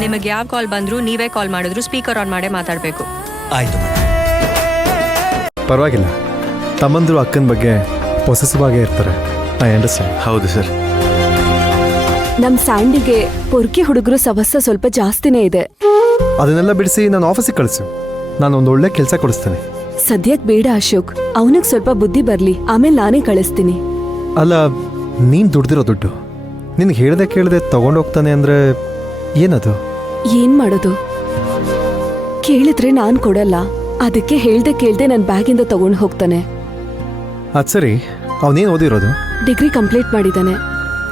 ನಿಮಗೆ ಯಾವ ಕಾಲ್ ಬಂದ್ರು ನೀವೇ ಕಾಲ್ ಮಾಡಿದ್ರು ಸ್ಪೀಕರ್ ಆನ್ ಮಾಡೇ ಮಾತಾಡಬೇಕು. ಆಯ್ತು. ಪರವಾಗಿಲ್ಲ, ತಮ್ಮಂದ್ರು ಅಕ್ಕನ ಬಗ್ಗೆ ಪೊಸೆಸಿವ್ ಆಗೇ ಇರ್ತಾರೆ. I understand. ಹೌದು ಸರ್. ನಮ್ ಸ್ಯಾಂಡಿಗೆ ಪೊರ್ಕಿ ಹುಡುಗರು ಸವಸ್ಸ ಸ್ವಲ್ಪ ಜಾಸ್ತಿನೇ ಇದೆ. ಅದನ್ನೆಲ್ಲ ಬಿಡಿಸಿ ನಾನು ಆಫೀಸಿಗೆ ಕಳಿಸು. ನಾನು ಒಂದು ಒಳ್ಳೆ ಕೆಲಸ ಕೊಡಿಸ್ತೀನಿ. ಸದ್ಯಕ್ ಬೇಡ ಅಶೋಕ್, ಅವನಿಗೆ ಸ್ವಲ್ಪ ಬುದ್ಧಿ ಬರ್ಲಿ, ಆಮೇಲೆ ನಾನೇ ಕಳಿಸ್ತೀನಿ. ಅಲ್ಲ, ನೀನ್ ದುಡ್ದಿರೋ ದುಡ್ಡು ನಿನ್ಗೆ ಹೇಳ್ದೆ ಕೇಳದೆ ತಗೊಂಡೋಗ್ತಾನೆ ಅಂದ್ರೆ ಏನದು? ಏನ್ ಮಾಡೋದು? ಕೇಳಿದ್ರೆ ನಾನ್ ಕೊಡಲ್ಲ, ಅದಕ್ಕೆ ಹೇಳ್ದೆ ಕೇಳ್ದೆ ನನ್ ಬ್ಯಾಗಿಂದ ತಗೊಂಡು ಹೋಗ್ತಾನೆ. ಅದ್ ಸರಿ, ಅವನೇನು ಓದಿರೋದು? ಡಿಗ್ರಿ ಕಂಪ್ಲೀಟ್ ಮಾಡಿದಾನೆ.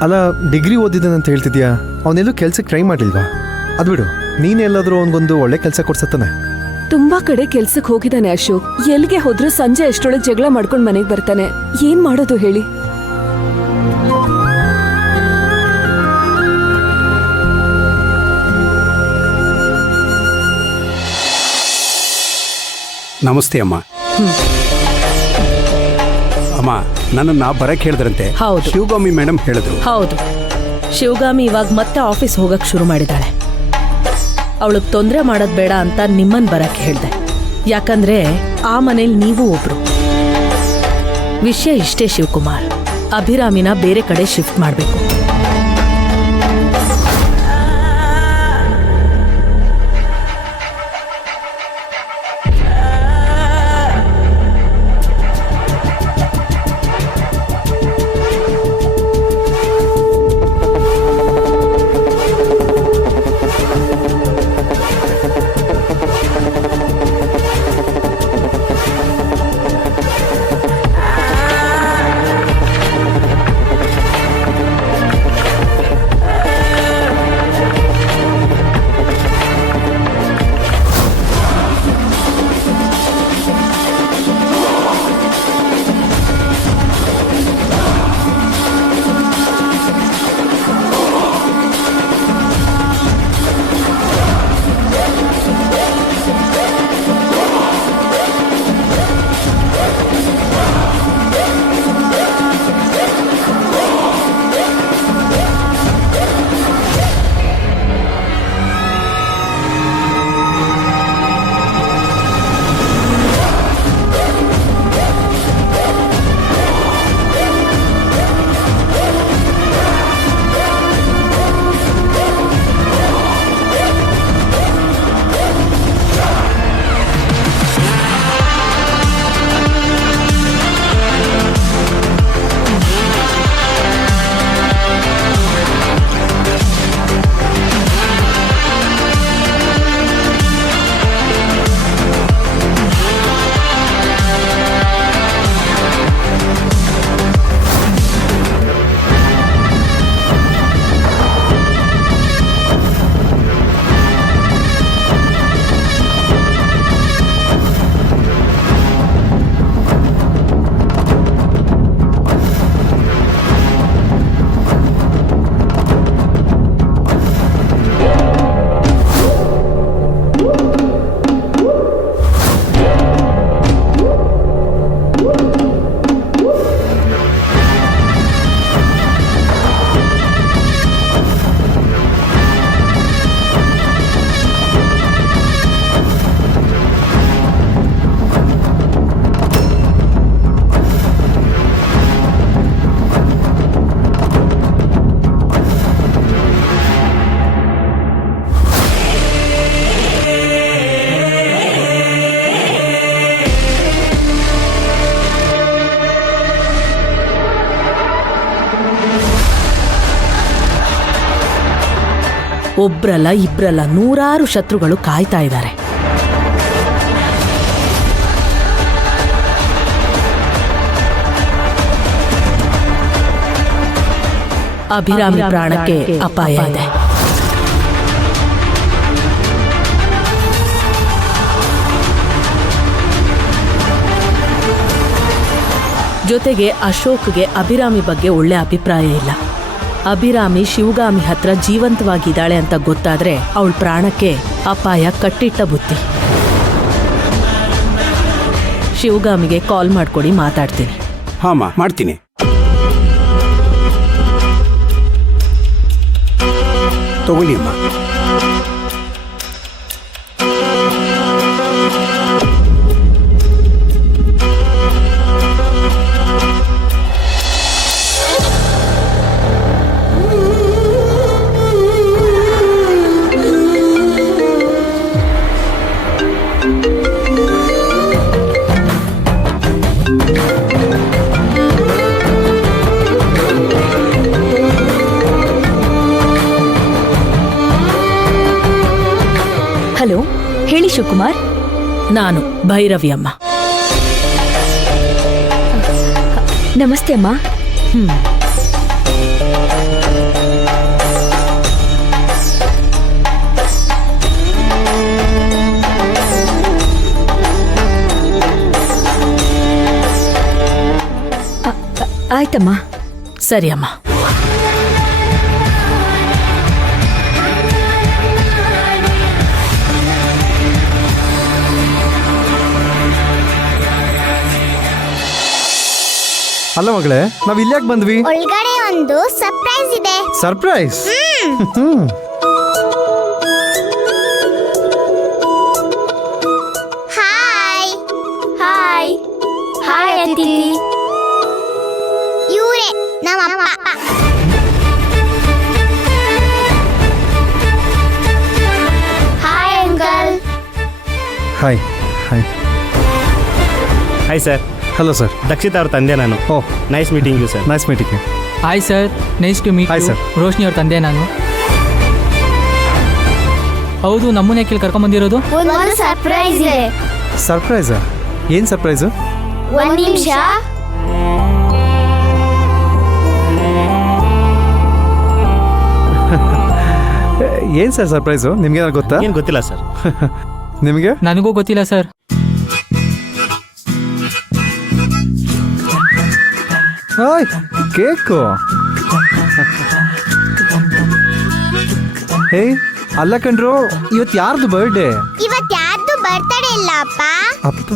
ಅಲ್ಲ, ಡಿಗ್ರಿ ಓದಿದ್ದಾನಂತ ಹೇಳ್ತಿದ್ಯಾ, ಅವನೆಲ್ಲೂ ಕೆಲ್ಸಕ್ಕೆ ಟ್ರೈ ಮಾಡಿಲ್ವಾ? ಅದು ಬಿಡು, ನೀನೆಲ್ಲಾದ್ರೂ ಅವನಿಗೊಂದು ಒಳ್ಳೆ ಕೆಲಸ ಕೊಡ್ಸತ್ತಾನೆ. ತುಂಬಾ ಕಡೆ ಕೆಲ್ಸಕ್ ಹೋಗಿದ್ದಾನೆ ಅಶೋಕ್. ಎಲ್ಗೆ ಹೋದ್ರೂ ಸಂಜೆ ಎಷ್ಟೊಳಗೆ ಜಗಳ ಮಾಡ್ಕೊಂಡ್ ಮನೆಗ್ ಬರ್ತಾನೆ. ಏನ್ ಮಾಡೋದು ಹೇಳಿ? ನಮಸ್ತೆ ಅಮ್ಮ. ಅಮ್ಮ, ನನ್ನನ್ನ ಬರಕ್ಕೆ ಹೇಳಿದ್ರಂತೆ. ಹೌದು. ಶಿವಗಾಮಿ ಮೇಡಮ್ ಹೇಳಿದ್ರು. ಹೌದು, ಶಿವಗಾಮಿ ಇವಾಗ ಮತ್ತೆ ಆಫೀಸ್ ಹೋಗಕ್ ಶುರು ಮಾಡಿದಾಳೆ. ಅವಳಿಗೆ ತೊಂದರೆ ಮಾಡೋದ್ ಬೇಡ ಅಂತ ನಿಮ್ಮನ್ ಬರಕ್ಕೆ ಹೇಳ್ದೆ. ಯಾಕಂದ್ರೆ ಆ ಮನೇಲಿ ನೀವು ಒಬ್ರು. ವಿಷಯ ಇಷ್ಟೇ ಶಿವಕುಮಾರ್, ಅಭಿರಾಮಿನ ಬೇರೆ ಕಡೆ ಶಿಫ್ಟ್ ಮಾಡ್ಬೇಕು. ಒಬ್ರಲ್ಲ ಇಬ್ರಲ್ಲ 100 ಶತ್ರುಗಳು ಕಾಯ್ತಾ ಇದ್ದಾರೆ. ಅಭಿರಾಮಿ ಪ್ರಾಣಕ್ಕೆ ಅಪಾಯ ಇದೆ. ಜೊತೆಗೆ ಅಶೋಕ್ಗೆ ಅಭಿರಾಮಿ ಬಗ್ಗೆ ಒಳ್ಳೆ ಅಭಿಪ್ರಾಯ ಇಲ್ಲ. ಅಭಿರಾಮಿ ಶಿವಗಾಮಿ ಹತ್ರ ಜೀವಂತವಾಗಿದ್ದಾಳೆ ಅಂತ ಗೊತ್ತಾದ್ರೆ ಅವಳ ಪ್ರಾಣಕ್ಕೆ ಅಪಾಯ ಕಟ್ಟಿಟ್ಟ ಬುತ್ತಿ. ಶಿವಗಾಮಿಗೆ ಕಾಲ್ ಮಾಡ್ಕೊಡಿ, ಮಾತಾಡ್ತೀನಿ. ಹಾಂ ಮಾಡ್ತೀನಿ. ತಗೊಳ್ಳಿ ಅಮ್ಮ. ಹಲೋ, ಹೇಳಿ ಶಿವಕುಮಾರ್. ನಾನು ಭೈರವಿ ಅಮ್ಮ. ನಮಸ್ತೆ ಅಮ್ಮ. ಆಯ್ತಮ್ಮ. ಸರಿ ಅಮ್ಮ. ಅಲ್ಲ ಮಗಳೇ, ನಾವ್ ಇಲ್ಯಾಕ್ ಬಂದ್ವಿ? ಒಳಗಡೆ ಒಂದು ಸರ್ಪ್ರೈಸ್ ಇದೆ. ಸರ್ಪ್ರೈಸ್? ಹಾಯ್ ಹಾಯ್ ಹಾಯ್ ಅತಿಥಿ. ಇವರೇ ನಮ್ಮ ಅಪ್ಪ. Hi uncle. Hi hi. Hi sir. Hello sir. Dakshit ಅವ್ರ ತಂದೆ ನಾನು. Oh, nice meeting you sir. Nice meeting you. Hi sir, nice to meet. Hi sir. Roshni ಅವ್ರ ತಂದೆ ನಾನು. ಹೌದು, ನಮ್ಮನ್ನ ಯಾಕೆ ಕರ್ಕೊಂಬಂದಿರೋದು? ಒಂದು ಸರ್ಪ್ರೈಸ್ ಇದೆ. ಸರ್ಪ್ರೈಸಾ? ಏನ್ ಸರ್ಪ್ರೈಸು? ಒಂದು ನಿಮಿಷ. ಏನ್ ಸರ್ ಸರ್ಪ್ರೈಸು? ನಿಮ್ಗೇನಾರು ಗೊತ್ತಾ? ಏನು ಗೊತ್ತಿಲ್ಲ ಸರ್. ನಿಮಗೆ? ನನಗೂ ಗೊತ್ತಿಲ್ಲ ಸರ್. Hi, cake. ಹೇ, ಅಲ್ಲ ಕಣ್ರು, ಇವತ್ತು ಯಾರ್ದು ಬರ್ಡೇ? ಇವತ್ತು ಯಾರ್ದು ಬರ್ತಡೇ ಇಲ್ಲ ಅಪ್ಪ. ಅಪ್ಪ,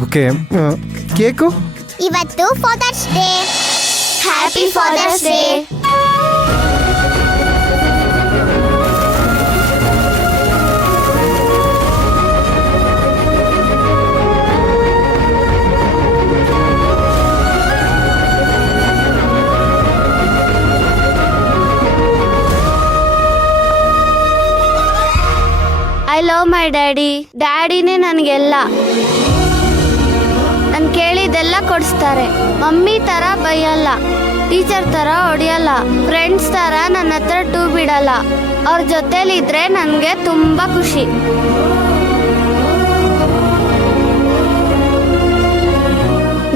ಓಕೆ. ಕೇಕು? ಇವತ್ತು Father's Day. Happy Father's Day. I love my daddy. ಡ್ಯಾಡಿನೇ ನನಗೆಲ್ಲ. ನಾನು ಕೇಳಿದ್ದೆಲ್ಲ ಕೊಡಿಸ್ತಾರೆ. ಮಮ್ಮಿ ಥರ ಬೈಯಲ್ಲ, ಟೀಚರ್ ಥರ ಹೊಡೆಯಲ್ಲ, ಫ್ರೆಂಡ್ಸ್ ಥರ ನನ್ನ ಹತ್ರ ಟೂ ಬಿಡಲ್ಲ. ಅವ್ರ ಜೊತೆಲಿದ್ರೆ ನನಗೆ ತುಂಬ ಖುಷಿ.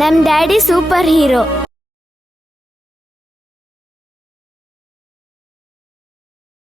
ನಮ್ಮ ಡ್ಯಾಡಿ ಸೂಪರ್ ಹೀರೋ.